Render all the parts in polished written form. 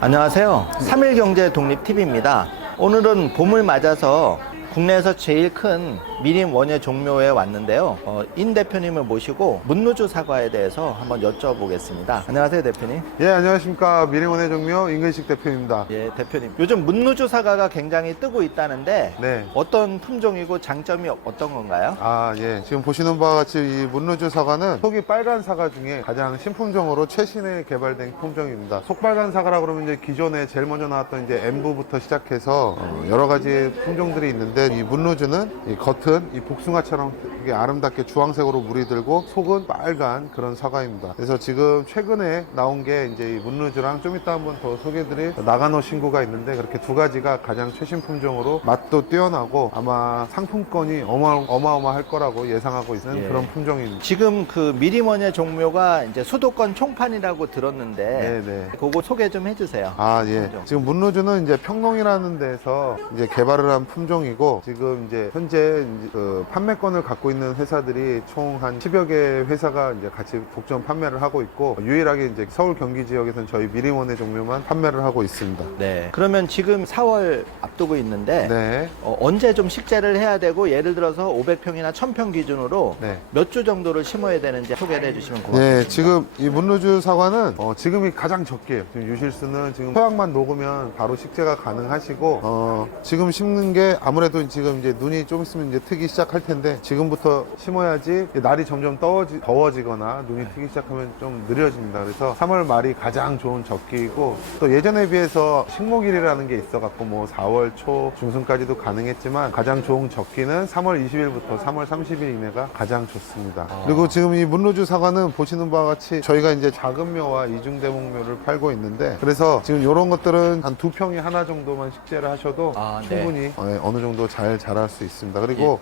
안녕하세요. 3일경제 독립TV입니다. 오늘은 봄을 맞아서 국내에서 제일 큰 미림 원예 종묘에 왔는데요. 인 대표님을 모시고 문누주 사과에 대해서 한번 여쭤보겠습니다. 안녕하세요, 대표님. 예, 안녕하십니까. 미림원예 종묘 임근식 대표입니다. 예, 대표님. 요즘 문누주 사과가 굉장히 뜨고 있다는데 네. 어떤 품종이고 장점이 어떤 건가요? 예. 지금 보시는 바와 같이 이 문누주 사과는 속이 빨간 사과 중에 가장 신품종으로 최신에 개발된 품종입니다. 속빨간 사과라 그러면 이제 기존에 제일 먼저 나왔던 이제 엠부부터 시작해서 여러 가지 품종들이 있는데 이 문누주는 이 겉은 이 복숭아처럼 되게 아름답게 주황색으로 물이 들고 속은 빨간 그런 사과입니다. 그래서 지금 최근에 나온 게 이제 이 문누주랑 좀 이따 한번 더 소개드릴 나가노 신구가 있는데 그렇게 두 가지가 가장 최신 품종으로 맛도 뛰어나고 아마 상품권이 어마어마할 거라고 예상하고 있는 그런 품종입니다. 지금 그 미림 원예 종묘가 이제 수도권 총판이라고 들었는데 네네. 그거 소개 좀 해주세요. 예. 품종. 지금 문누주는 이제 평농이라는 데서 이제 개발을 한 품종이고 지금 이제 현재 이제 그 판매권을 갖고 있는 회사들이 총 한 10여 개 회사가 이제 같이 독점 판매를 하고 있고 유일하게 이제 서울 경기 지역에서는 저희 미림원예 종묘만 판매를 하고 있습니다. 네. 그러면 지금 4월 앞두고 있는데 네. 언제 좀 식재를 해야 되고 예를 들어서 500평이나 1000평 기준으로 네. 몇 주 정도를 심어야 되는지 소개를 해주시면 고맙겠습니다. 네, 지금 이 문누주 사과는 지금이 가장 적게요. 지금 유실수는 지금 토양만 녹으면 바로 식재가 가능하시고 지금 심는 게 아무래도 지금 이제 눈이 좀 있으면 이제 트기 시작할 텐데 지금부터 심어야지 날이 점점 더워지거나 눈이 트기 시작하면 좀 느려집니다. 그래서 3월 말이 가장 좋은 적기이고 또 예전에 비해서 식목일이라는 게 있어갖고 뭐 4월 초 중순까지도 가능했지만 가장 좋은 적기는 3월 20일부터 3월 30일 이내가 가장 좋습니다. 그리고 지금 이 문누주 사과는 보시는 바와 같이 저희가 이제 작은 묘와 이중대목묘를 팔고 있는데 그래서 지금 이런 것들은 한 2평에 하나 정도만 식재를 하셔도 충분히 어느 정도 잘 자랄 수 있습니다. 그리고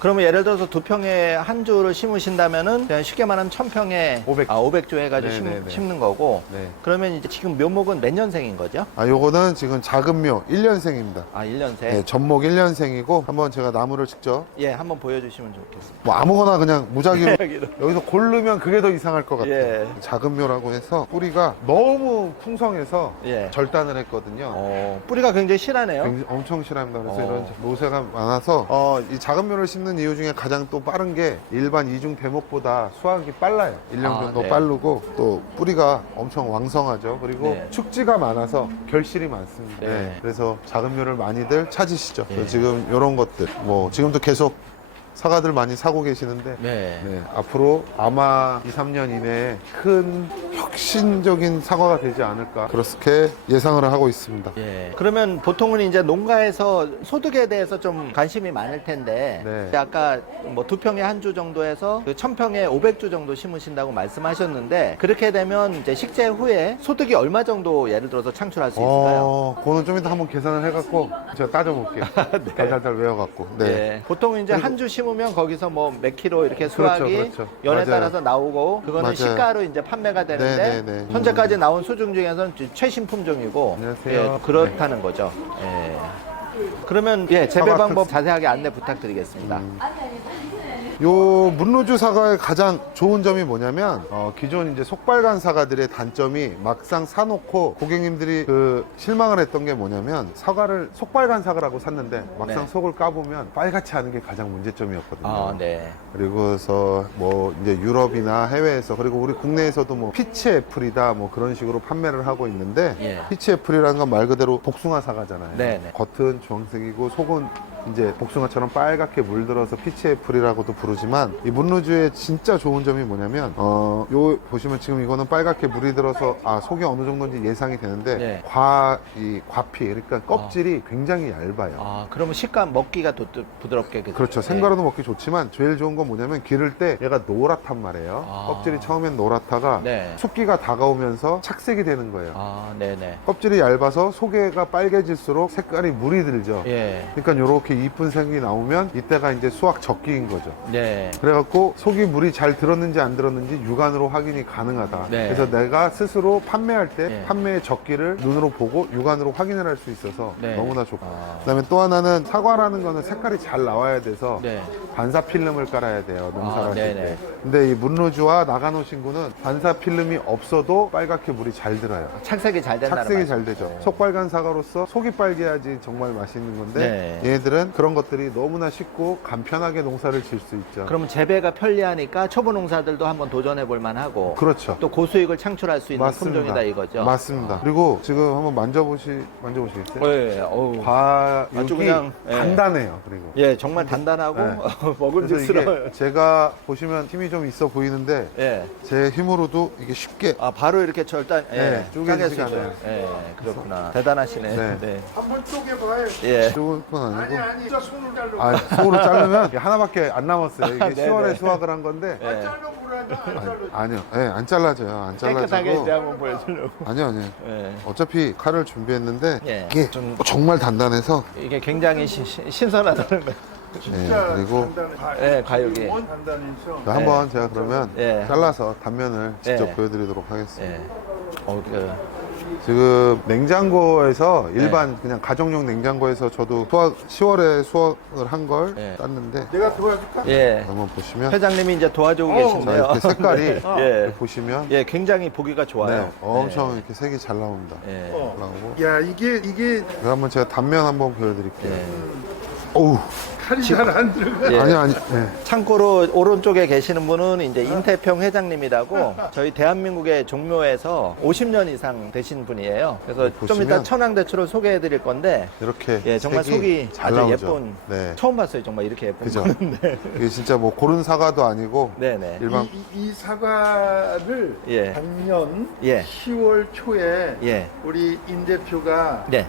그러면 예를 들어서 2평에 한 주를 심으신다면은 그냥 쉽게 말하면 1000평에 500주 해가지고 심는 거고 네. 그러면 이제 지금 묘목은 몇 년생인 거죠? 요거는 지금 작은 묘 1년생입니다. 1년생? 네, 전목 1년생이고 한번 제가 나무를 직접 예, 한번 보여주시면 좋겠습니다. 뭐 아무거나 그냥 무작위로 여기서 고르면 그게 더 이상할 것 같아요. 예. 작은 묘라고 해서 뿌리가 너무 풍성해서 예. 절단을 했거든요. 뿌리가 굉장히 실하네요. 굉장히 엄청 싫어합니다. 그래서 이런 모세가 많아서 이 작은 묘를 심는 이유 중에 가장 또 빠른 게 일반 이중 대목보다 수확이 빨라요. 1년 정도 빠르고 또 뿌리가 엄청 왕성하죠. 그리고 축지가 많아서 결실이 많습니다. 그래서 작은 묘를 많이들 찾으시죠. 그래서 지금 이런 것들 뭐 지금도 계속 사과들 많이 사고 계시는데 앞으로 아마 2, 3년 이내에 큰 혁신적인 사과가 되지 않을까 그렇게 예상을 하고 있습니다. 그러면 보통은 이제 농가에서 소득에 대해서 좀 관심이 많을 텐데 아까 뭐 2평에 한 주 정도 해서 그 1000평에 500주 정도 심으신다고 말씀하셨는데 그렇게 되면 이제 식재 후에 소득이 얼마 정도 예를 들어서 창출할 수 있을까요? 그거는 좀 이따 한번 계산을 해갖고 제가 따져볼게요. 달달달 외워갖고. 보통은 이제 한 주 심으면 거기서 뭐 몇 킬로 이렇게 수확이 연에 따라서 나오고 그거는 시가로 이제 판매가 되는데 현재까지 나온 수중 중에서는 최신 품종이고 안녕하세요. 그렇다는 거죠. 그러면 재배 방법 자세하게 안내 부탁드리겠습니다. 요 문누주 사과의 가장 좋은 점이 뭐냐면 기존 이제 속빨간 사과들의 단점이 막상 사놓고 고객님들이 그 실망을 했던 게 뭐냐면 사과를 속빨간 사과라고 샀는데 막상 속을 까보면 빨갛지 않은 게 가장 문제점이었거든요. 그리고서 뭐 이제 유럽이나 해외에서 그리고 우리 국내에서도 뭐 피치 애플이다 뭐 그런 식으로 판매를 하고 있는데 피치 애플이라는 건 말 그대로 복숭아 사과잖아요. 겉은 주황색이고 속은 이제 복숭아처럼 빨갛게 물들어서 피치 애플이라고도 부르지만 이 문누주의 진짜 좋은 점이 뭐냐면 요 보시면 지금 이거는 빨갛게 물이 들어서 속이 어느 정도인지 예상이 되는데 이 과피 그러니까 껍질이 굉장히 얇아요. 그러면 식감 먹기가 부드럽게 그렇죠. 생과로도 먹기 좋지만 제일 좋은 건 뭐냐면 기를 때 얘가 노랗단 말이에요. 껍질이 처음엔 노랗다가 숙기가 다가오면서 착색이 되는 거예요. 껍질이 얇아서 속에가 빨개질수록 색깔이 물이 들죠. 그러니까 요렇게 이쁜 색이 나오면 이때가 이제 수확 적기인 거죠. 네. 그래갖고 속이 물이 잘 들었는지 안 들었는지 육안으로 확인이 가능하다. 네. 그래서 내가 스스로 판매할 때 네. 판매의 적기를 눈으로 보고 육안으로 확인을 할 수 있어서 네. 너무나 좋고. 아. 그다음에 또 하나는 사과라는 거는 색깔이 잘 나와야 돼서 네. 반사 필름을 깔아야 돼요. 농사를 아, 하실 네네. 때. 근데 이 문로주와 나가노 신구는 반사 필름이 없어도 빨갛게 물이 잘 들어요. 착색이 잘 된다는 착색이 말씀. 잘 되죠. 네. 속빨간 사과로서 속이 빨개야지 정말 맛있는 건데 네. 얘네들은 그런 것들이 너무나 쉽고 간편하게 농사를 지을 수 있죠. 그러면 재배가 편리하니까 초보 농사들도 한번 도전해 볼 만하고 그렇죠. 또 고수익을 창출할 수 있는 품종이다 이거죠. 맞습니다. 그리고 지금 한번 만져보시겠어요? 네. 어우. 과육이 아주 그냥, 예. 단단해요. 그리고 예, 정말 단단하고 네. 그래서 먹음직스러워요. 이게 제가 보시면 힘이 좀 있어 보이는데 예. 제 힘으로도 이게 쉽게 아, 바로 이렇게 절단, 예. 네, 쪼개지지가 짜낼 수 있어요. 않아요. 예, 그렇구나. 대단하시네. 네. 네. 한번 쪼개봐요. 예. 좋은 건 아니고 아니, 진짜 손을 자르고. 아, 손으로 자르면 이게 하나밖에 안 남았어요. 이게 네, 10월에 네. 수확을 한 건데 예. 잘라보라니까 안 잘라. 아니요, 네, 안 잘라져요. 안 깨끗하게 잘라지고 이제 한번 보여주려고. 아니요. 예. 어차피 칼을 준비했는데 예. 이게 좀- 정말 단단해서 이게 굉장히 신선하다는 거. 진짜 그리고 단단해. 예, 과육이. 단단해서. 한번 제가 그러면 예. 잘라서 단면을 직접 예. 보여드리도록 하겠습니다. 예. 그, 지금 냉장고에서 네. 일반 그냥 가정용 냉장고에서 저도 10월에 수확을 한 걸 네. 땄는데 내가 도와줄까? 예. 한번 보시면 회장님이 이제 도와주고 자, 계신데요. 이렇게 색깔이 예. 보시면 예, 굉장히 보기가 좋아요. 네, 엄청 이렇게 색이 잘 나옵니다. 예. 어. 잘 나오고 야, 이게 그럼 한번 제가 단면 한번 보여드릴게요. 예. 어우 칼이 잘 안 들어가. 예. 아니 네. 참고로 오른쪽에 계시는 분은 이제 인태평 회장님이라고 저희 대한민국의 종묘에서 50년 이상 되신 분이에요. 그래서 좀 보시면 이따 천황대추를 소개해 드릴 건데 이렇게 예, 정말 색이 속이 잘 아주 나오죠. 예쁜 네. 처음 봤어요. 정말 이렇게 예쁜 그죠? 거는. 네. 이게 진짜 뭐 고른 사과도 아니고 네네. 일반 이 사과를 예. 작년 예. 10월 초에 예. 우리 임 대표가 네.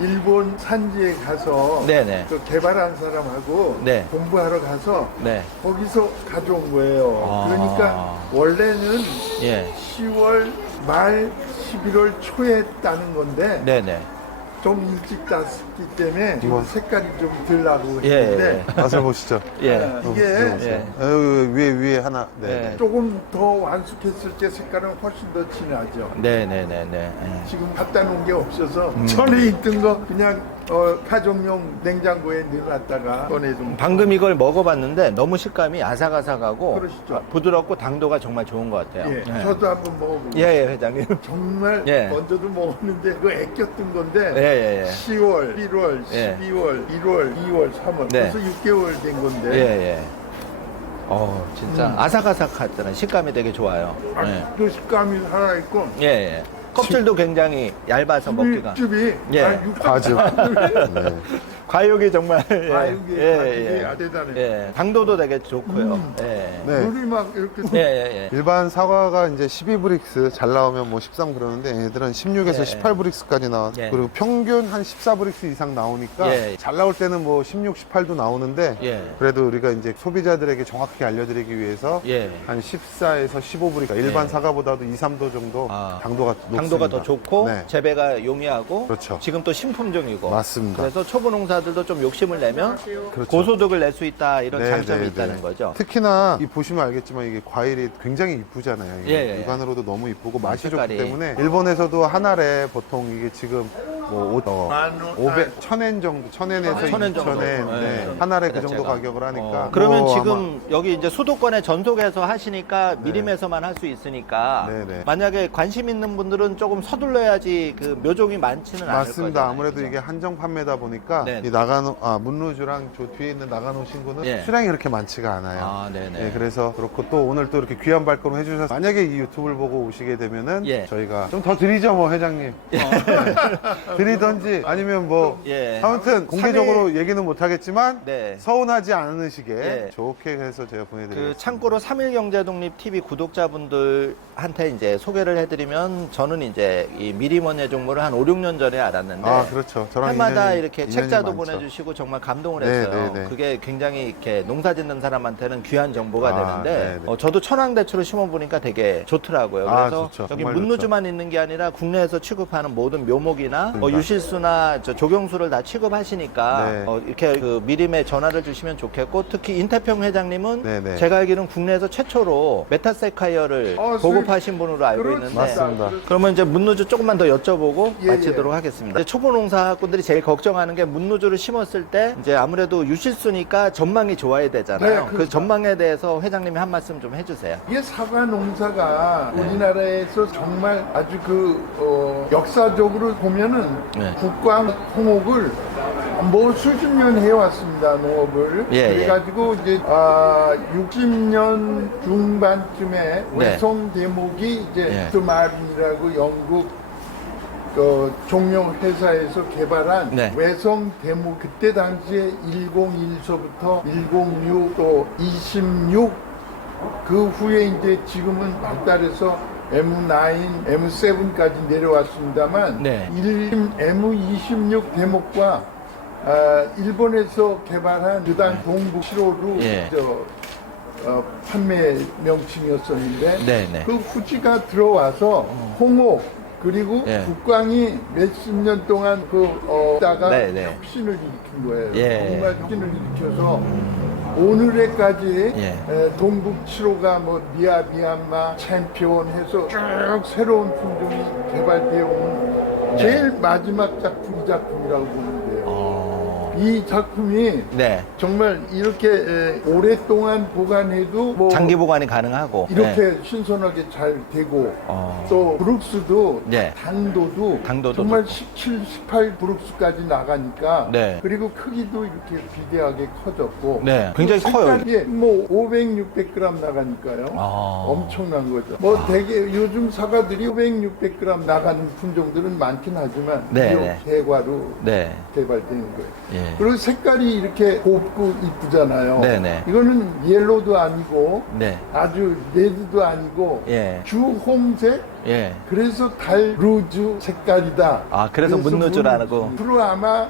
일본 산지에 가서 네네. 그 개발한 사람하고 네. 공부하러 가서 네. 거기서 가져온 거예요. 아. 그러니까 원래는 예. 10월 말 11월 초에 따는 건데 네네. 좀 일찍 땄기 때문에 이건- 색깔이 좀 덜 나고 예, 했는데 맛을 보시죠. 예. 이게 예. 위에 하나. 네. 네. 조금 더 완숙했을 때 색깔은 훨씬 더 진하죠. 네네네네. 예. 지금 갖다 놓은 게 없어서 전에 있던 거 그냥 가정용 냉장고에 넣어놨다가 꺼내준 방금 이걸 먹어봤는데 너무 식감이 아삭아삭하고 그러시죠. 부드럽고 당도가 정말 좋은 것 같아요. 예, 예. 저도 한번 먹어보고 예, 정말 정말 예. 먼저도 먹었는데 그거 애꼈던 건데 예, 예. 10월, 1월, 예. 12월, 1월, 2월, 3월 네. 벌써 6개월 된 건데 예, 예. 진짜 아삭아삭하잖아요. 식감이 되게 좋아요. 예. 그 식감이 살아있고 예, 예. 껍질도 굉장히 얇아서 먹기가. 육즙이 예. 과즙. 네. 과육이 정말 과육이 대단해요. 예. 당도도 되게 좋고요. 예. 네. 물이 막 이렇게 예, 예, 예. 일반 사과가 이제 12브릭스 잘 나오면 뭐 13 그러는데 얘들은 16에서 예. 18브릭스까지 나와. 예. 그리고 평균 한 14브릭스 이상 나오니까 예. 잘 나올 때는 뭐 16, 18도 나오는데 예. 그래도 우리가 이제 소비자들에게 정확히 알려드리기 위해서 예. 한 14에서 15브릭스 일반 예. 사과보다도 2, 3도 정도 아. 당도가 높습니다. 당도가 더 좋고 네. 재배가 용이하고 그렇죠. 지금 또 신품종이고 맞습니다. 그래서 초보 농사들도 좀 욕심을 내면 그렇죠. 고소득을 낼 수 있다 이런 네, 장점이 네, 있다는 네. 거죠. 특히나 이 보시면 알겠지만 이게 과일이 굉장히 이쁘잖아요. 이게 예, 예. 육안으로도 너무 이쁘고 맛이 색깔이. 좋기 때문에 일본에서도 한 알에 보통 이게 지금 뭐 500, 1000엔 정도, 1000엔에서 1000엔 정도. 2000엔 네. 예. 한 알에 그 자체가. 정도 가격을 하니까 그러면 뭐 지금 여기 이제 수도권에 전속해서 하시니까 미림에서만 할 수 있으니까 네, 네. 만약에 관심 있는 분들은 조금 서둘러야지 그 묘종이 많지는 않을 맞습니다. 거잖아요. 아무래도 그죠? 이게 한정 판매다 보니까 네. 이 문루주랑 저 뒤에 있는 나가노 신구는 예. 수량이 그렇게 많지가 않아요. 아, 네네. 예, 그래서 그렇고 또 오늘 또 이렇게 귀한 발걸음 해주셔서 만약에 이 유튜브를 보고 오시게 되면은 예. 저희가 좀 더 드리죠 뭐 회장님. 네. 드리던지 아니면 뭐 예. 아무튼 공개적으로 얘기는 못하겠지만 네. 서운하지 않으시게 예. 좋게 해서 제가 그 보내드리겠습니다. 참고로 3일 경제독립 TV 구독자분들한테 이제 소개를 해드리면 저는 이제 이 미리먼예 종목을 한 5, 6년 전에 알았는데 아 그렇죠. 저랑 해마다 인연이- 이렇게 인연이 책자도 많죠. 보내주시고 정말 감동을 네, 했어요. 네, 네. 그게 굉장히 이렇게 농사 짓는 사람한테는 귀한 정보가 아, 되는데 네, 네. 저도 천황대추를 심어보니까 되게 좋더라고요. 아, 그래서 좋죠. 여기 정말 문루주만 있는 게 아니라 국내에서 취급하는 모든 묘목이나 유실수나 저 조경수를 다 취급하시니까 네. 이렇게 그 미림에 전화를 주시면 좋겠고, 특히 인태평 회장님은 네네. 제가 알기로는 국내에서 최초로 메타세카이어를 보급하신 분으로 알고 있는데, 맞습니다. 그러면 이제 문누주 조금만 더 여쭤보고 예, 마치도록 하겠습니다. 이제 초보 농사꾼들이 제일 걱정하는 게 문누주를 심었을 때 이제 아무래도 유실수니까 전망이 좋아야 되잖아요. 네, 그 그렇죠. 전망에 대해서 회장님이 한 말씀 좀 해주세요. 이게 사과 농사가 우리나라에서 정말 아주 역사적으로 보면은 네. 국광 홍옥을 뭐 수십 년 해왔습니다, 농업을. 예, 그래가지고 이제 60년 중반쯤에 외성 대목이 이제 예. 마린이라고 영국 종용 회사에서 개발한 네. 외성 대목, 그때 당시에 101서부터 106 또 26, 그 후에 이제 지금은 발달해서 M9, M7까지 내려왔습니다만 네. M26 대목과 일본에서 개발한 그다음 동북 7호로 예. 판매 명칭이었었는데 네, 네. 그 후지가 들어와서 홍옥 그리고 예. 국광이 몇십 년 동안 다가 네, 네. 혁신을 일으킨 거예요. 예. 정말 혁신을 일으켜서 오늘에까지 예. 동북 7호가 뭐 미얀마 챔피언 해서 쭉 새로운 품종이 개발되어 온 제일 마지막 작품 이 작품이라고 보는데요. 이 작품이 네. 정말 이렇게 오랫동안 보관해도 뭐 장기 보관이 가능하고 이렇게 신선하게 잘 되고 어. 또 브룩스도 네. 당도도 좋고. 정말 17, 18 브룩스까지 나가니까 네. 그리고 크기도 이렇게 비대하게 커졌고 네. 굉장히 커요. 예, 뭐 500, 600g 나가니까요. 아. 엄청난 거죠. 뭐 되게 요즘 사과들이 500, 600g 나가는 품종들은 많긴 하지만 네, 비록 네. 대과로 네. 개발되는 거예요. 예. 그리고 색깔이 이렇게 곱고 이쁘잖아요. 네네. 이거는 옐로도 아니고 네. 아주 레드도 아니고 예. 주홍색. 예. 그래서 달 루즈 색깔이다. 아, 그래서 문누주라고. 앞으로 아마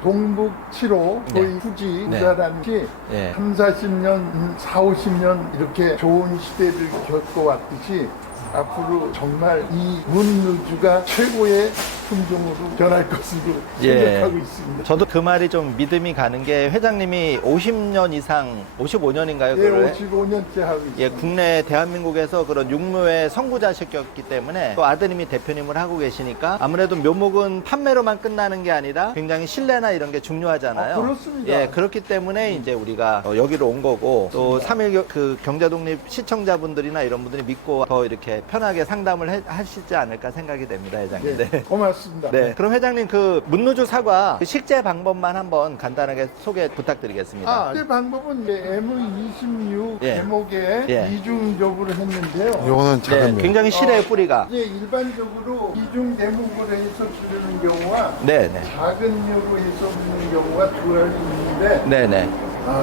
동북 7호 거의 네. 후지 네. 우리나라는 게 예. 3, 40년, 4, 50년 이렇게 좋은 시대를 겪어왔듯이 앞으로 정말 이 문누주가 최고의 품종으로 변할 것으로 생각하고 있습니다. 저도 그 말이 좀 믿음이 가는 게 회장님이 50년 이상, 55년인가요? 네, 55년째 하고 있습니다. 예, 국내 대한민국에서 그런 육묘의 선구자식이었기 때문에 또 아드님이 대표님을 하고 계시니까 아무래도 묘목은 판매로만 끝나는 게 아니라 굉장히 신뢰나 이런 게 중요하잖아요. 아, 그렇습니다. 예, 그렇기 때문에 이제 우리가 여기로 온 거고 또 3.1 그 경자독립 시청자분들이나 이런 분들이 믿고 더 이렇게 편하게 상담을 하시지 않을까 생각이 됩니다, 회장님. 네, 네. 고맙습니다. 네. 그럼 회장님 그 문누주 사과 그 식재 방법만 한번 간단하게 소개 부탁드리겠습니다. 그 방법은 이제 M26 예. 대목에 예. 이중적으로 했는데요. 요거는 작은 네, 묘. 굉장히 실해요, 뿌리가. 이제 일반적으로 이중 대목으로 해서 기르는 경우와 네, 네. 작은 묘로 해서 기르는 경우가 두 가지 있는데 네, 네.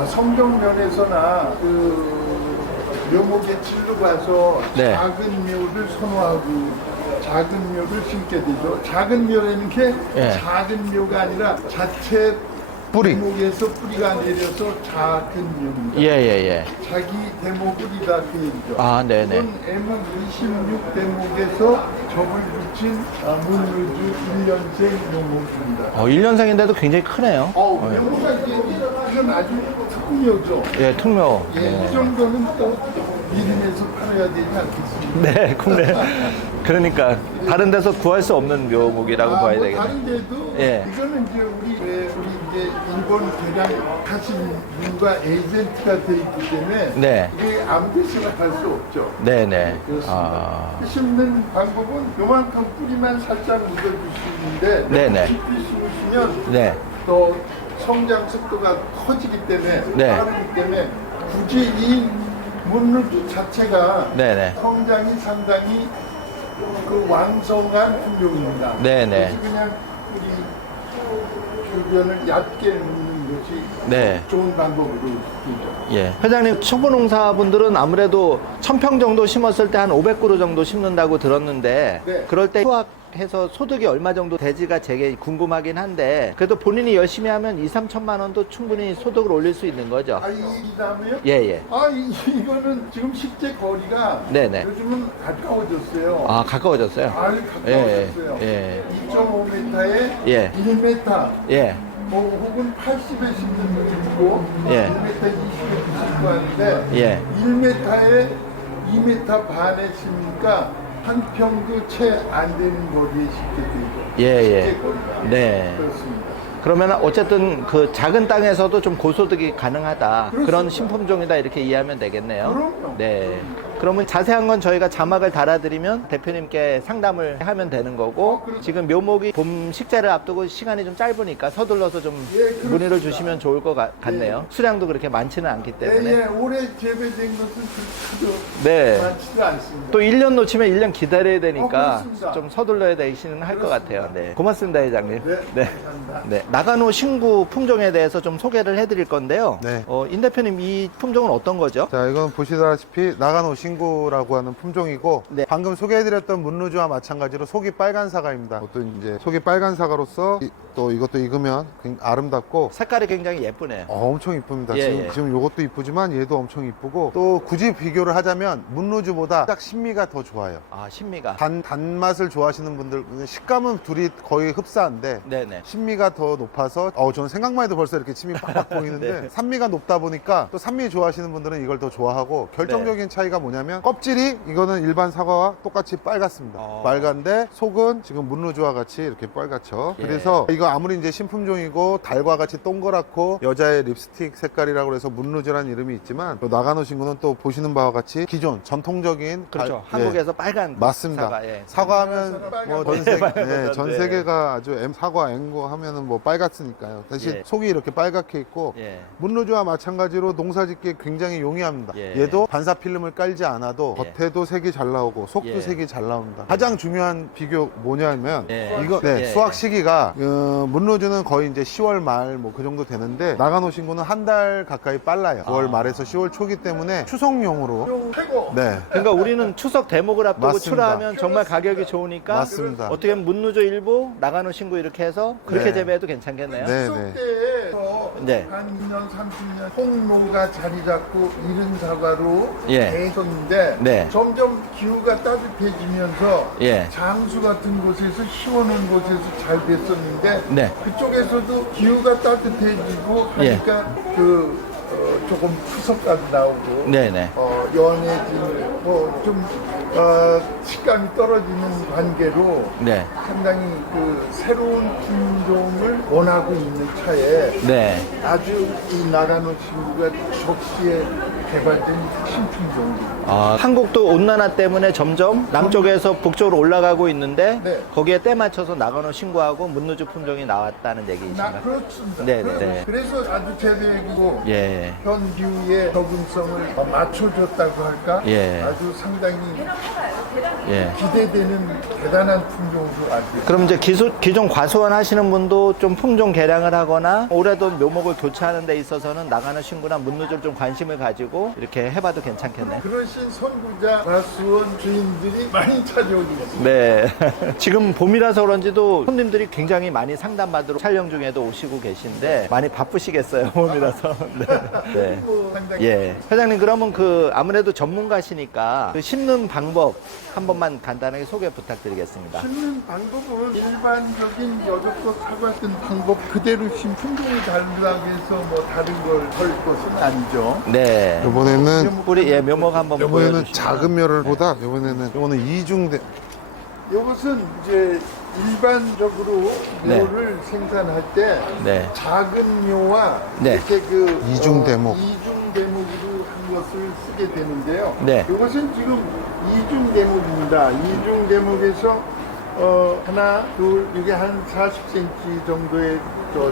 성경 면에서나 묘목의 질로 봐서 네. 작은 묘를 선호하고 작은 묘를 심게 되죠. 작은 묘라는 게 예. 작은 묘가 아니라 자체 뿌리. 대목에서 뿌리가 내려서 작은 묘입니다. 예, 예, 예. 자기 대목을이다 그 얘기죠. 아, 네네. 이건 M26 대목에서 접을 붙인 문누주 1년생 묘목입니다. 1년생인데도 굉장히 크네요. 묘목가 이건 아주 특묘죠. 예, 특묘. 이 정도는 또 미림에서 팔아야 되지 않겠습니까? 네, 국내. 그러니까 다른 데서 구할 수 없는 묘목이라고 봐야 되겠네요. 다른 데도 예. 이거는 이제 우리 이제 일본 대량 가신분과 에이전트가 돼 있기 때문에 네. 이게 아무 데서나 갈 수 없죠. 네, 네. 그렇습니다. 심는 방법은 요만큼 뿌리만 살짝 묻어주시는데 네네. 깊이 심으시면 네. 또 성장 속도가 커지기 때문에 네. 빠르기 때문에 굳이 이 문누주 자체가 네네. 성장이 상당히 그 왕성한 품종입니다. 네네. 그래서 그냥 우리 주변을 얕게 묻는 것이 네. 좋은 방법으로 보죠. 예. 회장님, 초보농사분들은 아무래도 1000평 정도 심었을 때 한 500그루 정도 심는다고 들었는데 네. 그럴 때 수확 해서 소득이 얼마 정도 되지가 제게 궁금하긴 한데 그래도 본인이 열심히 하면 2, 3천만 원도 충분히 소득을 올릴 수 있는 거죠. 아, 이 다음에요? 예. 이거는 지금 실제 거리가 네네. 요즘은 가까워졌어요. 아, 가까워졌어요? 아주 가까워졌어요. 예. 2.5m에 예. 1m, 예. 혹은 80에 심는 분도 있고, 예. 1m 20에 심고 하는데, 예. 1m에 2m 반에 심으니까 한 평도 채 안 되는 거리에 심게 되죠. 예. 실제 거리가. 네. 그렇습니다. 그러면 어쨌든 그 작은 땅에서도 좀 고소득이 가능하다. 그런 그렇습니다. 신품종이다 이렇게 이해하면 되겠네요. 그럼요. 네. 그러면 자세한 건 저희가 자막을 달아드리면 대표님께 상담을 하면 되는 거고 그렇죠. 지금 묘목이 봄 식재를 앞두고 시간이 좀 짧으니까 서둘러서 좀 그렇습니다. 문의를 주시면 좋을 것 같네요. 수량도 그렇게 많지는 않기 때문에. 올해 재배된 것은 그렇게 네. 많지도 않습니다. 또 1년 놓치면 1년 기다려야 되니까 그렇습니다. 좀 서둘러야 되시는 할 것 같아요. 네. 고맙습니다, 회장님. 네, 감사합니다. 네. 나가노 신구 품종에 대해서 좀 소개를 해드릴 건데요. 네. 임 대표님 이 품종은 어떤 거죠? 자, 이건 보시다시피 나가노 신구라고 하는 품종이고 네. 방금 소개해드렸던 문루주와 마찬가지로 속이 빨간 사과입니다. 또 이제 속이 빨간 사과로서 또 이것도 익으면 굉장히 아름답고 색깔이 굉장히 예쁘네요. 엄청 이쁩니다. 예. 지금 이것도 이쁘지만 얘도 엄청 이쁘고 또 굳이 비교를 하자면 문루주보다 딱 신미가 더 좋아요. 아, 신미가. 단맛을 좋아하시는 분들 식감은 둘이 거의 흡사한데 네네. 신미가 더 높아서 저는 생각만 해도 벌써 이렇게 침이 팍팍 보이는데 네. 산미가 높다 보니까 또 산미 좋아하시는 분들은 이걸 더 좋아하고 결정적인 차이가 뭐냐면 껍질이 이거는 일반 사과와 똑같이 빨갛습니다. 빨간데 속은 지금 문루주와 같이 이렇게 빨갛죠. 예. 그래서 이거 아무리 이제 신품종이고 달과 같이 동그랗고 여자의 립스틱 색깔이라고 해서 문루주라는 이름이 있지만 또 나가노 신구는 또 보시는 바와 같이 기존 전통적인 그렇죠. 예. 한국에서 빨간 맞습니다. 사과. 예. 사과하면 뭐 전 네. 세계가 아주 사과 앵고 하면은 뭐 빨갛으니까요. 대신 예. 속이 이렇게 빨갛게 있고 예. 문루주와 마찬가지로 농사짓기 굉장히 용이합니다. 예. 얘도 반사 필름을 깔지 않아도 예. 겉에도 색이 잘 나오고 속도 예. 색이 잘 나온다. 가장 중요한 비교 뭐냐면 예. 이거 예. 수확 시기가 문루주는 거의 이제 10월 말 뭐 그 정도 되는데 나가노 신구는 한 달 가까이 빨라요. 9월 말에서 10월 초기 때문에 추석용으로 최고. 네. 그러니까 우리는 추석 대목을 앞두고 맞습니다. 출하하면 정말 가격이 좋으니까 맞습니다. 어떻게 보면 문누조 일부, 나가노 신구 이렇게 해서 그렇게 네. 재배해도 괜찮겠네요. 네. 추석 때에서 네. 한 2년, 30년 홍로가 자리 잡고 이른 사과로 예. 했었는데 네. 점점 기후가 따뜻해지면서 예. 장수 같은 곳에서 시원한 곳에서 잘 됐었는데 네. 그쪽에서도 기후가 따뜻해지고 예. 하니까 조금 추석까지 나오고 네네. 연해진 좀 식감이 떨어지는 관계로 네. 상당히 새로운 품종을 원하고 있는 차에 네. 아주 이 나가노 친구가 적시에 개발된 신품종입니다. 한국도 온난화 때문에 점점 남쪽에서 북쪽으로 올라가고 있는데 네. 거기에 때 맞춰서 나가노 신구하고 문누주 품종이 나왔다는 얘기이신가요? 그렇습니다. 네, 네. 그래서 아주 제대이고 예. 현 기후에 적응성을 맞춰줬다고 할까? 예. 아주 상당히 예. 기대되는 대단한 품종으로 알고 있습니다. 그럼 이제 기존 과수원 하시는 분도 좀 품종 개량을 하거나 올해도 묘목을 교체하는 데 있어서는 나가노 신구나 문누주를 좀 관심을 가지고 이렇게 해봐도 괜찮겠네요. 그러신 선구자 과수원 주인들이 많이 찾아오고 있습니다. 네. 지금 봄이라서 그런지도 손님들이 굉장히 많이 상담받으러 촬영 중에도 오시고 계신데 많이 바쁘시겠어요. 봄이라서. 네. 네. 상당히 예. 회장님 그러면 아무래도 전문가시니까 심는 방법 한 번만 간단하게 소개 부탁드리겠습니다. 심는 방법은 일반적인 여적과 사과 같은 방법 그대로 품종이 다르다고 해서 다른 걸 걸 것은 아니죠. 네. 이번에는 뿌리 묘목 한번 이번에는 보여주시면. 작은 멸을보다 이거는 이중대 이것은 이제 일반적으로 네. 묘를 생산할 때 네. 작은 묘와 네. 이렇게 이중대목. 이중대목으로 한 것을 쓰게 되는데요. 네. 이것은 지금 이중대목입니다. 이중대목에서 하나, 둘, 이게 한 40cm 정도의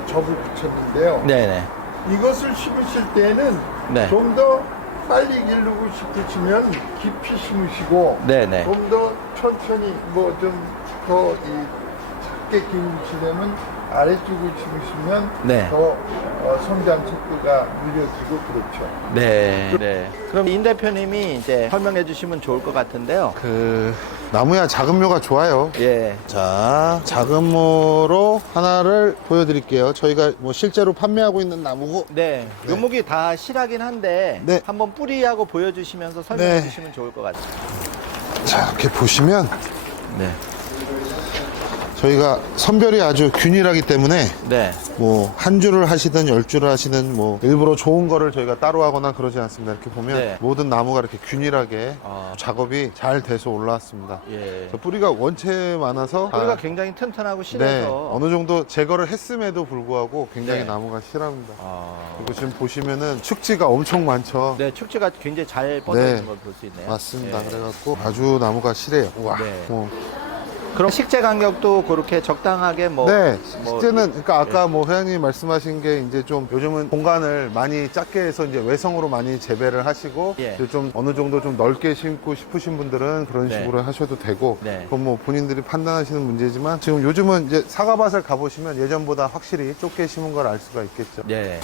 접을 붙였는데요. 네네. 이것을 심으실 때는 네. 좀 더 빨리 기르고 싶으시면 깊이 심으시고 네네. 좀 더 천천히 좀 더 작게 기르시려면 아래쪽을 심으시면 네. 더 성장 속도가 느려지고 그렇죠. 네. 네. 그럼 임 대표님이 이제 설명해 주시면 좋을 것 같은데요. 나무야 작은 묘가 좋아요. 예. 자, 작은 묘로 하나를 보여드릴게요. 저희가 뭐 실제로 판매하고 있는 나무고. 네. 묘목이 다 실하긴 한데 네. 한번 뿌리하고 보여주시면서 설명해 네. 주시면 좋을 것 같아요. 자, 이렇게 보시면 네. 저희가 선별이 아주 균일하기 때문에 네. 뭐 한 줄을 하시든 10줄을 하시든 뭐 일부러 좋은 거를 저희가 따로 하거나 그러지 않습니다. 이렇게 보면 네. 모든 나무가 이렇게 균일하게 아. 작업이 잘 돼서 올라왔습니다. 예. 뿌리가 원체 많아서 뿌리가 굉장히 튼튼하고 실해서 네, 어느 정도 제거를 했음에도 불구하고 굉장히 네. 나무가 실합니다. 아. 그리고 지금 보시면은 축지가 엄청 많죠. 네, 축지가 굉장히 잘 뻗어 네. 있는 걸 볼 수 있네요. 맞습니다. 예. 그래갖고 아주 나무가 실해요. 우와. 네. 뭐. 그럼 식재 간격도 그렇게 적당하게 뭐 네, 뭐- 실제는 그러니까 아까 뭐 회장님 말씀하신 게 이제 좀 요즘은 공간을 많이 작게 해서 이제 외성으로 많이 재배를 하시고 예. 이제 좀 어느 정도 좀 넓게 심고 싶으신 분들은 그런 네. 식으로 하셔도 되고 네. 그건 뭐 본인들이 판단하시는 문제지만 지금 요즘은 이제 사과밭을 가보시면 예전보다 확실히 좁게 심은 걸 알 수가 있겠죠. 네.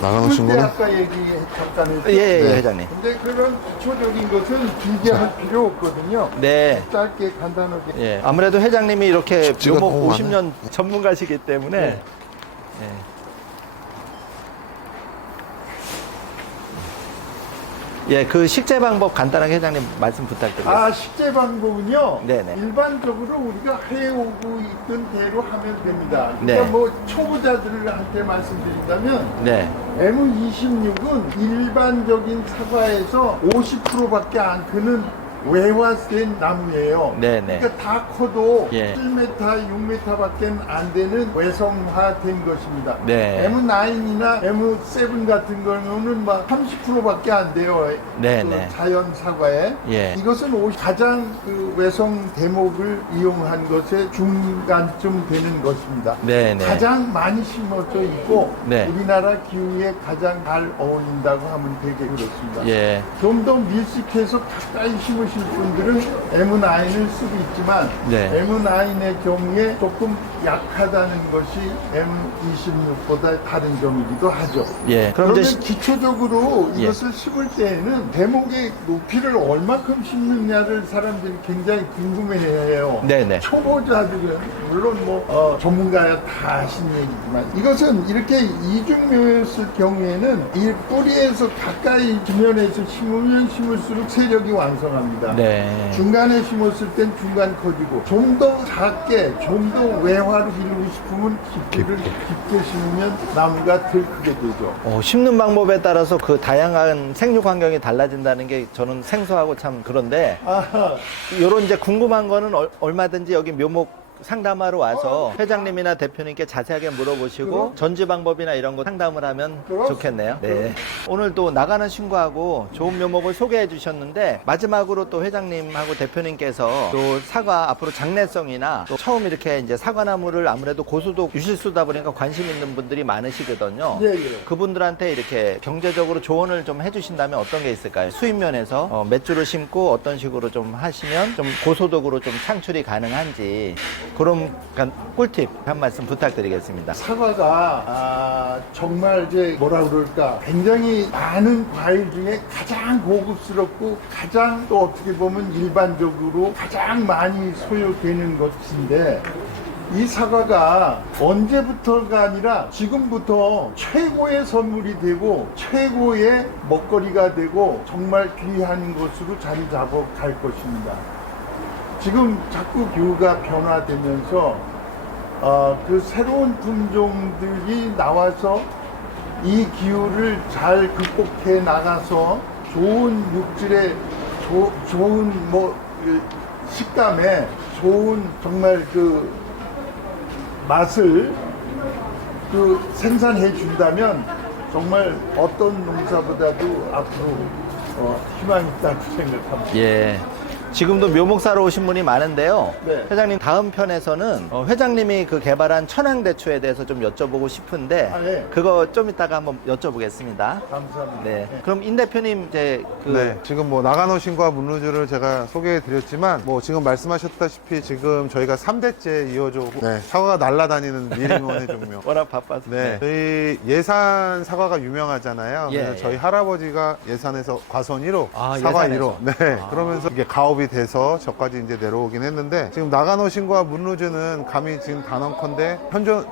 나가놓으신 그때 거는 아까 얘기 잠깐 했죠. 예, 예, 네. 회장님. 근데 그런 기초적인 것은 길게 할 필요 없거든요. 네. 짧게 간단하게. 예. 아무래도 회장님이 이렇게 축지가 묘목 너무 50년 전문가시기 때문에 네. 예, 그 식재 방법 간단하게 회장님 말씀 부탁드리겠습니다. 아, 식재 방법은요. 네네. 일반적으로 우리가 해오고 있던 대로 하면 됩니다. 그러니까 네. 뭐 초보자들한테 말씀드린다면 네. M26은 일반적인 사과에서 50%밖에 안 크는 외화된 나무예요. 네네. 그러니까 다 커도 예. 7m, 6m밖에 안 되는 외성화된 것입니다. 네. M9이나 M7 같은 경우는 막 30%밖에 안 돼요. 네네. 그 자연 사과에. 예. 이것은 가장 그 외성 대목을 이용한 것의 중간쯤 되는 것입니다. 네네. 가장 많이 심어져 있고 네. 우리나라 기후에 가장 잘 어울린다고 하면 되게 그렇습니다. 예. 좀 더 밀집해서 가까이 심으실 분들은 M9을 쓰고 있지만 네. M9의 경우에 조금 약하다는 것이 M26보다 다른 점이기도 하죠. 예. 그럼 그러면 이제 기초적으로 예. 이것을 심을 때에는 대목의 높이를 얼마큼 심느냐를 사람들이 굉장히 궁금해해요. 네네. 초보자들은 물론 뭐 전문가야 다 하신 얘기지만 이것은 이렇게 이중묘였을 경우에는 이 뿌리에서 가까이 지면에서 심으면 심을수록 세력이 완성합니다. 네. 중간에 심었을 땐 중간 커지고 좀 더 작게 좀 더 외화를 기르고 싶으면 깊이를 깊게 심으면 나무가 덜 크게 되죠. 심는 방법에 따라서 그 다양한 생육 환경이 달라진다는 게 저는 생소하고 참 그런데 아하. 요런 이제 궁금한 거는 얼마든지 여기 묘목 상담하러 와서 회장님이나 대표님께 자세하게 물어보시고 그럼? 전지 방법이나 이런 거 상담을 하면 그럼? 좋겠네요. 네. 오늘 또 나가는 신고하고 좋은 묘목을 소개해 주셨는데 마지막으로 또 회장님하고 대표님께서 또 사과 앞으로 장래성이나 또 처음 이렇게 이제 사과나무를 아무래도 고수도 유실수다 보니까 관심 있는 분들이 많으시거든요. 예, 예. 그분들한테 이렇게 경제적으로 조언을 좀 해주신다면 어떤 게 있을까요? 수입 면에서 몇 주를 심고 어떤 식으로 좀 하시면 좀 고소득으로 좀 창출이 가능한지 그런 꿀팁 한 말씀 부탁드리겠습니다. 사과가 정말 이제 뭐라 그럴까 굉장히 많은 과일 중에 가장 고급스럽고 가장 또 어떻게 보면 일반적으로 가장 많이 소요되는 것인데 이 사과가 언제부터가 아니라 지금부터 최고의 선물이 되고 최고의 먹거리가 되고 정말 귀한 것으로 자리 잡아 갈 것입니다. 지금 자꾸 기후가 변화되면서 그 새로운 품종들이 나와서 이 기후를 잘 극복해 나가서 좋은 육질의 좋은 뭐 식감에 좋은 정말 그 맛을 그 생산해 준다면 정말 어떤 농사보다도 앞으로 희망이 있다고 생각합니다. 예. 지금도 묘목 사러 오신 분이 많은데요. 네. 회장님 다음 편에서는 회장님이 그 개발한 천황대추에 대해서 좀 여쭤보고 싶은데 아, 네. 그거 좀 이따가 한번 여쭤보겠습니다. 감사합니다. 네. 그럼 임 대표님 이제 네, 지금 뭐 나가노 신과 문루주를 제가 소개해 드렸지만 뭐 지금 말씀하셨다시피 지금 저희가 3대째 이어져 오고 네, 사과가 날아다니는 미리원의 종묘. 워낙 바빠서 네, 저희 예산 사과가 유명하잖아요. 예, 그래서 예. 저희 할아버지가 예산에서 과선 1호, 아, 사과 예산에서. 1호. 네, 그러면서 이게 가업이 개설이 돼서 저까지 이제 내려오긴 했는데, 지금 나가노 신고와 문루즈는 감히 지금 단언컨대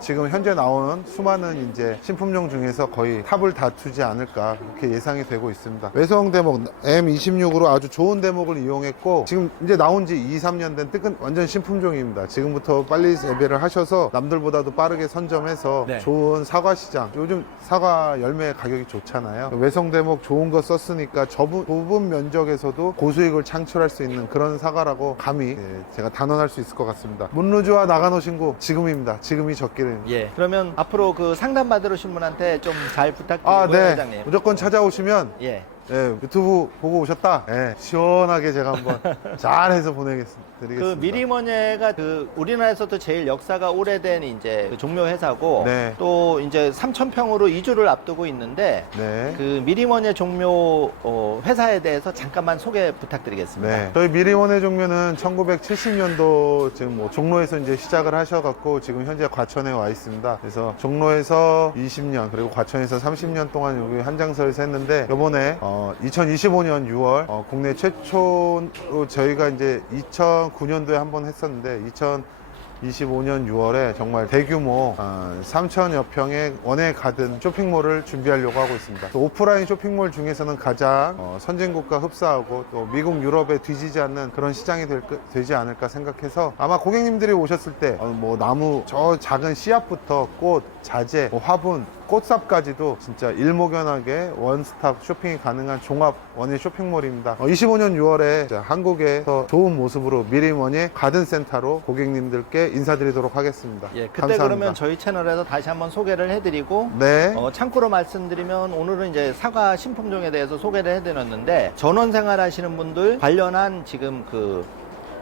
지금 현재 나오는 수많은 이제 신품종 중에서 거의 탑을 다투지 않을까 그렇게 예상이 되고 있습니다. 외성 대목 M26으로 아주 좋은 대목을 이용했고, 지금 이제 나온 지 2, 3년 된 뜨끈 완전 신품종입니다. 지금부터 빨리 재배를 하셔서 남들보다도 빠르게 선점해서 네. 좋은 사과 시장, 요즘 사과 열매 가격이 좋잖아요. 외성 대목 좋은 거 썼으니까 좁은 면적에서도 고수익을 창출할 수 있는 그런 사과라고 감히 제가 단언할 수 있을 것 같습니다. 문루즈와 나가노 신고 지금입니다. 지금이 적기는. 예. 그러면 앞으로 그 상담 받으러 오신 분한테 좀 잘 부탁드리고요, 아, 네. 회장님. 무조건 찾아오시면 예. 유튜브 보고 오셨다. 시원하게 제가 한번 잘해서 보내드리겠습니다. 그 미리머니가 그 우리나라에서도 제일 역사가 오래된 이제 그 종묘 회사고, 네. 또 이제 3,000평으로 이주를 앞두고 있는데, 네. 그 미리머니 종묘 회사에 대해서 잠깐만 소개 부탁드리겠습니다. 네. 저희 미리원의 종묘는 1970년도 지금 뭐 종로에서 이제 시작을 하셔갖고 지금 현재 과천에 와 있습니다. 그래서 종로에서 20년 그리고 과천에서 30년 동안 여기 한장설에서 했는데, 요번에 2025년 6월 국내 최초로 저희가 이제 2009년도에 한번 했었는데 2025년 6월에 정말 대규모 3,000여 평의 원예 가든 쇼핑몰을 준비하려고 하고 있습니다. 또 오프라인 쇼핑몰 중에서는 가장 선진국과 흡사하고 또 미국, 유럽에 뒤지지 않는 그런 시장이 되지 않을까 생각해서, 아마 고객님들이 오셨을 때 뭐 나무 저 작은 씨앗부터 꽃, 자재, 뭐 화분, 꽃삽까지도 진짜 일목요연하게 원스톱 쇼핑이 가능한 종합 원예 쇼핑몰입니다. 25년 6월에 한국에서 좋은 모습으로 미리원예 가든센터로 고객님들께 인사드리도록 하겠습니다. 예, 그때 감사합니다. 그러면 저희 채널에서 다시 한번 소개를 해드리고, 네. 참고로 말씀드리면 오늘은 이제 사과 신품종에 대해서 소개를 해드렸는데, 전원 생활하시는 분들 관련한 지금 그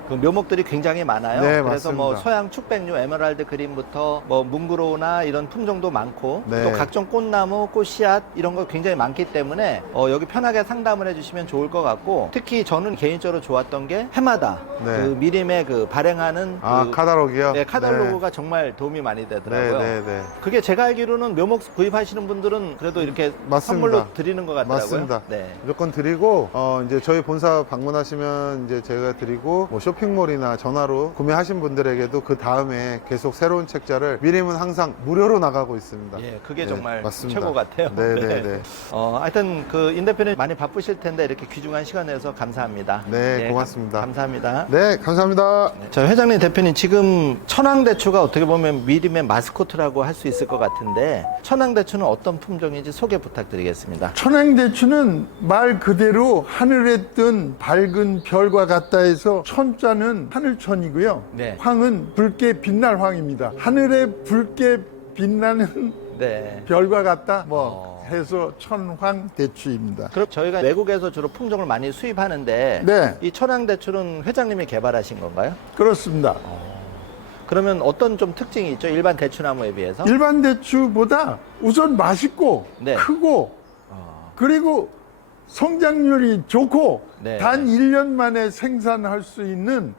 묘목들이 굉장히 많아요. 네, 그래서 뭐 맞습니다. 서양 축백류, 에메랄드 그린부터 뭐 문구로나 이런 품종도 많고, 네. 또 각종 꽃나무, 꽃씨앗 이런 거 굉장히 많기 때문에 여기 편하게 상담을 해주시면 좋을 것 같고, 특히 저는 개인적으로 좋았던 게 해마다 네. 그 미림에 그 발행하는 카탈로그요? 네, 카탈로그가 정말 도움이 많이 되더라고요. 네. 그게 제가 알기로는 묘목 구입하시는 분들은 그래도 이렇게 맞습니다. 선물로 드리는 것 같더라고요. 맞습니다. 네. 무조건 드리고, 이제 저희 본사 방문하시면 이제 제가 드리고, 뭐 쇼핑몰이나 전화로 구매하신 분들에게도 그 다음에 계속 새로운 책자를 미림은 항상 무료로 나가고 있습니다. 예, 그게 네, 정말 맞습니다. 최고 같아요. 네. 하여튼 그 임 대표님 많이 바쁘실 텐데 이렇게 귀중한 시간 내서 감사합니다. 네, 고맙습니다. 감사합니다. 네, 감사합니다. 저 회장님, 대표님, 지금 천황대추가 어떻게 보면 미림의 마스코트라고 할 수 있을 것 같은데, 천황대추는 어떤 품종인지 소개 부탁드리겠습니다. 천황대추는 말 그대로 하늘에 뜬 밝은 별과 같다 해서 천자는 하늘천이고요. 네. 황은 붉게 빛날 황입니다. 하늘에 붉게 빛나는 네. 별과 같다 해서 천황대추입니다. 그럼 저희가 외국에서 주로 품종을 많이 수입하는데, 네. 이 천황대추는 회장님이 개발하신 건가요? 그렇습니다. 그러면 어떤 좀 특징이 있죠? 일반 대추나무에 비해서? 일반 대추보다 우선 맛있고 네. 크고 그리고 성장률이 좋고 네. 단 1년 만에 생산할 수 있는,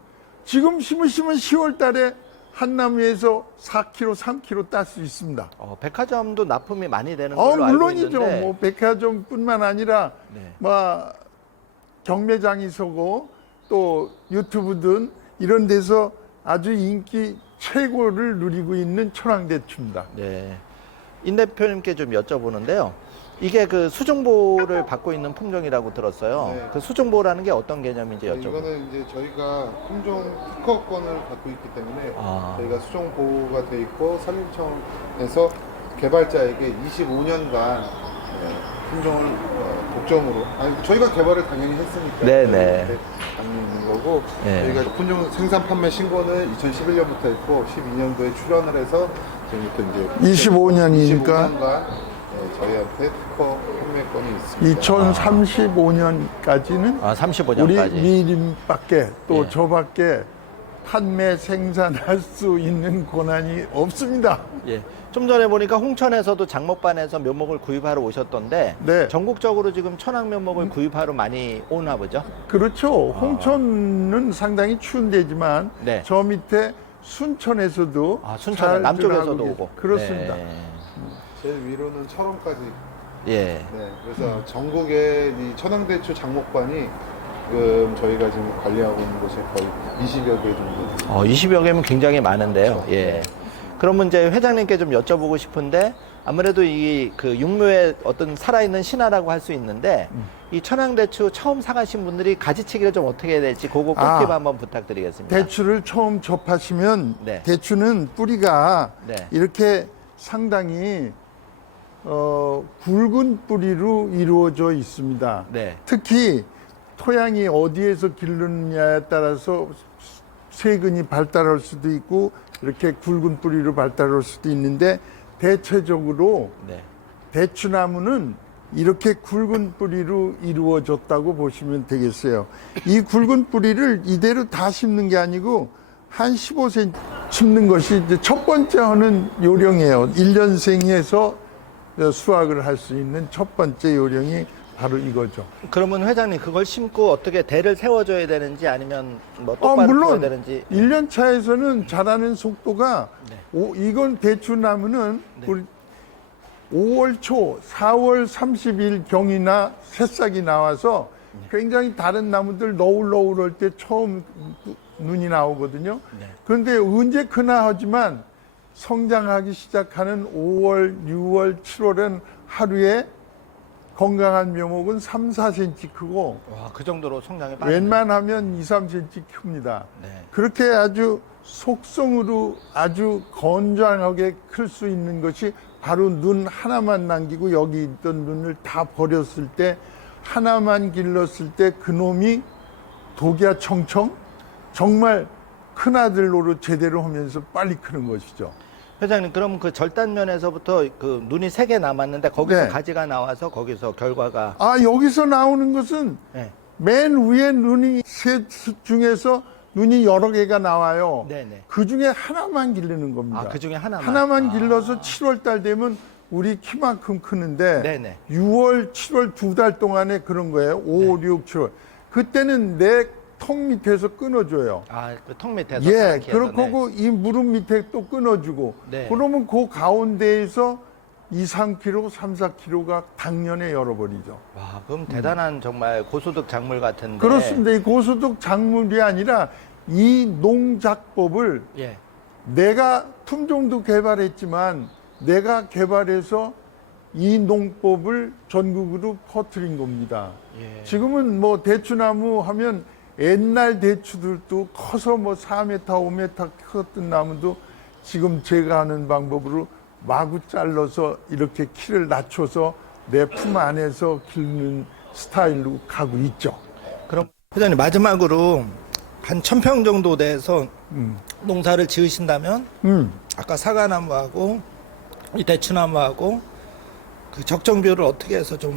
지금 심으시면 10월 달에 한 나무에서 4kg, 3kg 딸 수 있습니다. 백화점도 납품이 많이 되는 걸로 알고 물론이죠. 있는데, 뭐 백화점뿐만 아니라 네. 뭐 경매장이 서고 또 유튜브 등 이런 데서 아주 인기 최고를 누리고 있는 천황대추입니다. 네. 임 대표님께 좀 여쭤보는데요. 이게 그 수정보를 받고 있는 품종이라고 들었어요. 네. 그 수정보라는 게 어떤 개념인지 여쭤보고. 이거는 이제 저희가 품종 특허권을 갖고 있기 때문에 저희가 수종 보호가 돼 있고 산림청에서 개발자에게 25년간 품종을 독점으로, 저희가 개발을 당연히 했으니까 네네. 당연히 있는 거고, 네. 저희가 품종 생산 판매 신고는 2011년부터 했고 12년도에 출원을 해서 지금부터 이제 25년이니까 25년간 저희한테 특허 판매권이 있습니다. 2035년까지는 35년까지. 우리 미림밖에 또 예. 저밖에 판매 생산할 수 있는 권한이 없습니다. 예. 좀 전에 보니까 홍천에서도 장목반에서 묘목을 구입하러 오셨던데, 네. 전국적으로 지금 천황 묘목을 구입하러 많이 오나 보죠? 그렇죠. 홍천은 상당히 추운 데지만 네. 저 밑에 순천에서도 순천 잘 남쪽에서도 들어가고 오고. 그렇습니다. 네. 제일 위로는 철원까지. 예. 네, 그래서 전국에 이 천황대추 장목반이 지금 저희가 지금 관리하고 있는 곳이 거의 20여 개 정도. 20여 개면 굉장히 많은데요. 예. 그러면 이제 회장님께 좀 여쭤보고 싶은데 아무래도 이 그 육묘의 어떤 살아있는 신화라고 할 수 있는데 이 천황대추 처음 사가신 분들이 가지치기를 좀 어떻게 해야 될지 그거 꿀팁 한번 부탁드리겠습니다. 대추를 처음 접하시면 네. 대추는 뿌리가 네. 이렇게 상당히 굵은 뿌리로 이루어져 있습니다. 네. 특히 토양이 어디에서 기르느냐에 따라서 세근이 발달할 수도 있고 이렇게 굵은 뿌리로 발달할 수도 있는데 대체적으로 네. 대추나무는 이렇게 굵은 뿌리로 이루어졌다고 보시면 되겠어요. 이 굵은 뿌리를 이대로 다 심는 게 아니고 한 15cm 심는 것이 이제 첫 번째 하는 요령이에요. 1년생에서 수확을 할 수 있는 첫 번째 요령이 바로 이거죠. 그러면 회장님 그걸 심고 어떻게 대를 세워줘야 되는지 아니면 뭐 똑바로 둬야 물론 되는지 1년 차에서는 자라는 속도가 네. 이건 대추나무는 네. 우리 5월 초, 4월 30일 경이나 새싹이 나와서 굉장히 다른 나무들 너울너울할 때 처음 눈이 나오거든요. 네. 그런데 언제 크나 하지만 성장하기 시작하는 5월, 6월, 7월은 하루에 건강한 묘목은 3, 4cm 크고 와, 그 정도로 성장이 빠르네. 웬만하면 2, 3cm 큽니다. 네. 그렇게 아주 속성으로 아주 건장하게 클 수 있는 것이 바로 눈 하나만 남기고 여기 있던 눈을 다 버렸을 때 하나만 길렀을 때 그놈이 독야 청청 정말 큰아들 노릇 제대로 하면서 빨리 크는 것이죠. 회장님 그럼 그 절단면에서부터 그 눈이 3개 남았는데 거기서 네. 가지가 나와서 거기서 결과가 여기서 나오는 것은 네. 맨 위에 눈이 셋 중에서 눈이 여러 개가 나와요. 네네. 그 중에 하나만 기르는 겁니다. 그 중에 하나만. 하나만 길러서 7월 달 되면 우리 키만큼 크는데 네네. 6월, 7월 2달 동안에 그런 거예요. 5, 6, 7월. 그때는 내 턱 밑에서 끊어줘요. 그 턱 밑에서. 예, 사랑키에서, 그렇고 이 무릎 밑에 또 끊어주고. 네. 그러면 그 가운데에서 2, 3kg, 3, 4kg가 당년에 열어버리죠. 와, 그럼 대단한 정말 고소득 작물 같은데. 그렇습니다. 이 고소득 작물이 아니라 이 농작법을 예. 내가 품종도 개발했지만 내가 개발해서 이 농법을 전국으로 퍼뜨린 겁니다. 예. 지금은 뭐 대추나무 하면 옛날 대추들도 커서 뭐 4m, 5m 컸던 나무도 지금 제가 하는 방법으로 마구 잘라서 이렇게 키를 낮춰서 내 품 안에서 기르는 스타일로 가고 있죠. 그럼 회장님 마지막으로 한 1000평 정도 돼서 농사를 지으신다면 아까 사과나무하고 이 대추나무하고 그 적정비율을 어떻게 해서 좀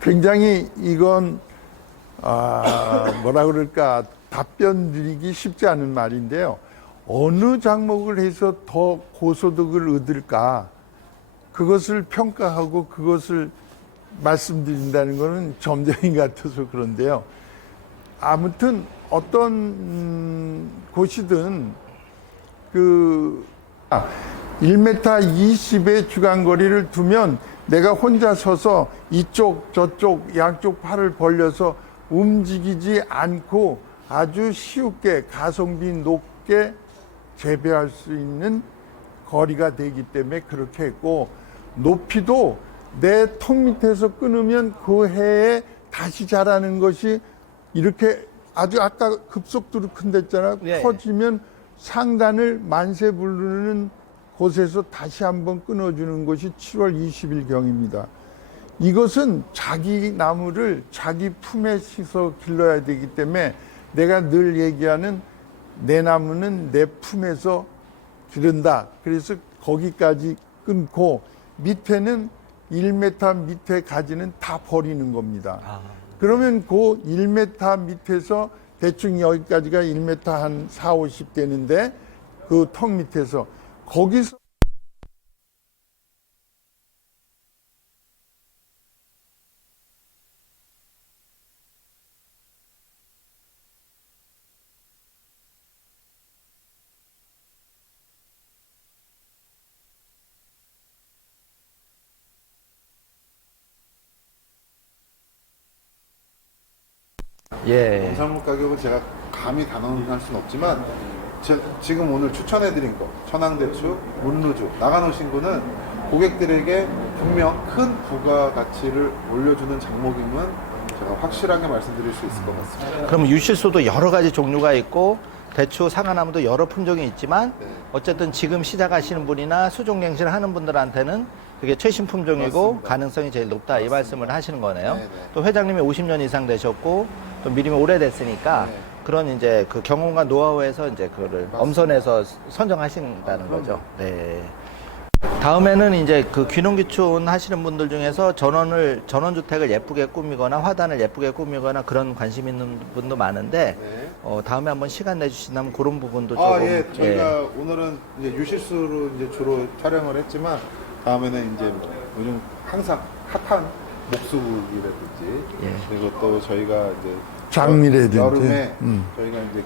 굉장히 이건 뭐라 그럴까 답변 드리기 쉽지 않은 말인데요. 어느 작목을 해서 더 고소득을 얻을까 그것을 평가하고 그것을 말씀드린다는 것은 점쟁이 같아서 그런데요. 아무튼 어떤 곳이든 그 1m 20의 주간거리를 두면 내가 혼자 서서 이쪽 저쪽 양쪽 팔을 벌려서 움직이지 않고 아주 쉽게 가성비 높게 재배할 수 있는 거리가 되기 때문에 그렇게 했고 높이도 내 턱 밑에서 끊으면 그 해에 다시 자라는 것이 이렇게 아주 아까 급속도로 큰댔잖아. 네. 커지면 상단을 만세 부르는 곳에서 다시 한번 끊어주는 것이 7월 20일 경입니다. 이것은 자기 나무를 자기 품에 씻어 길러야 되기 때문에 내가 늘 얘기하는 내 나무는 내 품에서 기른다. 그래서 거기까지 끊고 밑에는 1m 밑에 가지는 다 버리는 겁니다. 그러면 그 1m 밑에서 대충 여기까지가 1m 한 4, 50 되는데 그 턱 밑에서 거기서 예. 농산물 가격은 제가 감히 단언할 수는 없지만 지금 오늘 추천해드린 거 천황대추, 문루주, 나가노 신구는 고객들에게 분명 큰 부가가치를 올려주는 작목임은 제가 확실하게 말씀드릴 수 있을 것 같습니다. 그럼 유실소도 여러 가지 종류가 있고 대추, 상하나무도 여러 품종이 있지만 어쨌든 지금 시작하시는 분이나 수종갱신을 하는 분들한테는 그게 최신 품종이고 맞습니다. 가능성이 제일 높다 이 말씀을 하시는 거네요. 네네. 또 회장님이 50년 이상 되셨고 또 미림이 오래됐으니까 네. 그런 이제 그 경험과 노하우에서 이제 그거를 맞습니다. 엄선해서 선정하신다는 그럼요. 거죠. 네. 다음에는 이제 그 귀농귀촌 하시는 분들 중에서 전원주택을 예쁘게 꾸미거나 화단을 예쁘게 꾸미거나 그런 관심 있는 분도 많은데 네. 다음에 한번 시간 내주신다면 그런 부분도 조금 예. 저희가 오늘은 이제 유실수로 이제 주로 촬영을 했지만 다음에는 이제 요즘 항상 핫한 목수국이라든지 예. 그리고 또 저희가 이제 장미라든지. 여름에 저희가 이제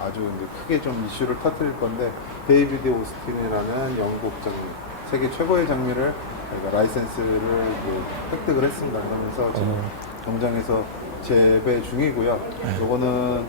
아주 이제 크게 좀 이슈를 터뜨릴 건데 데이비드 오스틴이라는 영국 장미, 세계 최고의 장미를 저희가 라이센스를 획득을 했습니다. 그러면서 지금 공장에서 재배 중이고요. 요거는